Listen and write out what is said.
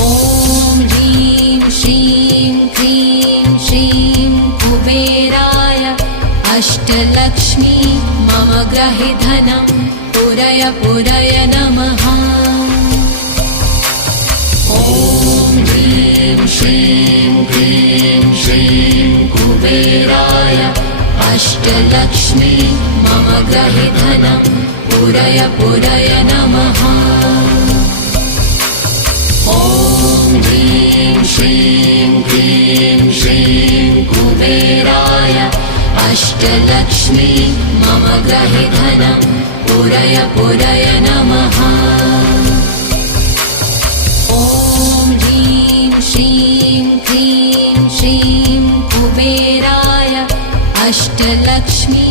ॐ ह्रीं श्रीं क्रीं श्रीं कुबेराय अष्टलक्ष्मी मम गृहे धनं पुरय पुरय नमः। ॐ ह्रीं श्रीं क्रीं श्रीं कुबेराय अष्टलक्ष्मी मम गृहे धनं पुरय पुरय नमः। ॐ ह्रीं श्रीं क्रीं श्रीं कुबेराय अष्टलक्ष्मी मम गृहे धनं पुरय पुरय नमः। ॐ ह्रीं श्रीं क्रीं श्रीं कुबेराय अष्टलक्ष्मी